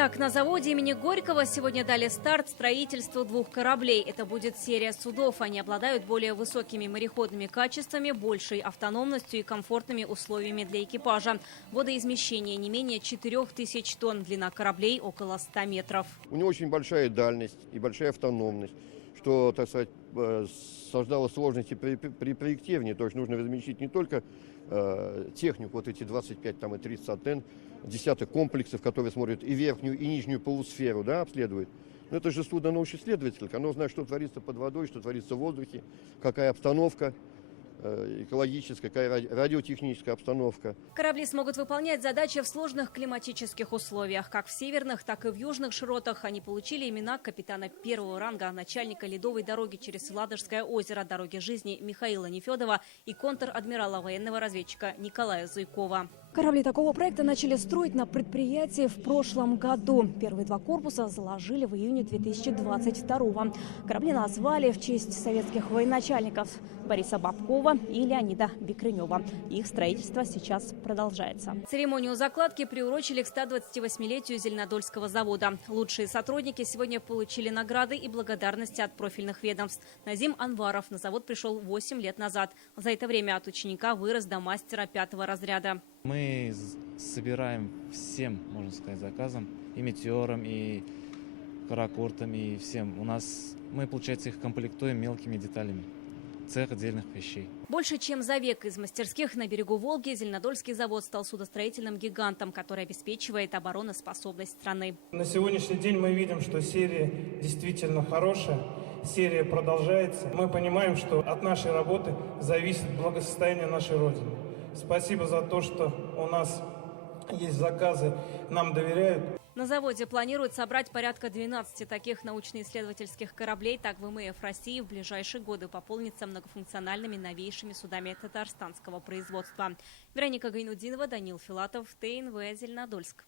Так, на заводе имени Горького сегодня дали старт строительству 2 кораблей. Это будет серия судов. Они обладают более высокими мореходными качествами, большей автономностью и комфортными условиями для экипажа. Водоизмещение не менее 4000 тонн, длина кораблей около 100 метров. У него очень большая дальность и большая автономность, что, так сказать, создало сложности при проектировании. То есть нужно размещить не только технику, вот эти 25 и 30 антенн, десяток комплексов, которые смотрят и верхнюю, и нижнюю полусферу, да, обследуют. Но это же судно научно-исследовательское, оно знает, что творится под водой, что творится в воздухе, какая обстановка экологическая, какая радиотехническая обстановка. Корабли смогут выполнять задачи в сложных климатических условиях. Как в северных, так и в южных широтах. Они получили имена капитана первого ранга, начальника ледовой дороги через Ладожское озеро, дороги жизни Михаила Нефедова и контр-адмирала военного разведчика Николая Зуйкова. Корабли такого проекта начали строить на предприятии в прошлом году. Первые 2 корпуса заложили в июне 2022-го. Корабли назвали в честь советских военачальников Бориса Бабкова и Леонида Бекренева. Их строительство сейчас продолжается. Церемонию закладки приурочили к 128-летию Зеленодольского завода. Лучшие сотрудники сегодня получили награды и благодарности от профильных ведомств. Назим Анваров на завод пришел 8 лет назад. За это время от ученика вырос до мастера 5-го разряда. Мы собираем всем, можно сказать, заказом, и метеором, и каракуртом, и всем. Мы, получается, их комплектуем мелкими деталями. Цех отдельных вещей. Больше чем за век из мастерских на берегу Волги Зеленодольский завод стал судостроительным гигантом, который обеспечивает обороноспособность страны. На сегодняшний день мы видим, что серия действительно хорошая, серия продолжается. Мы понимаем, что от нашей работы зависит благосостояние нашей Родины. Спасибо за то, что у нас есть заказы, нам доверяют. На заводе планируют собрать порядка 12 таких научно-исследовательских кораблей. Так ВМФ России в ближайшие годы пополнится многофункциональными новейшими судами татарстанского производства. Вероника Гайнудинова, Данил Филатов, ТНВ, Зеленодольск.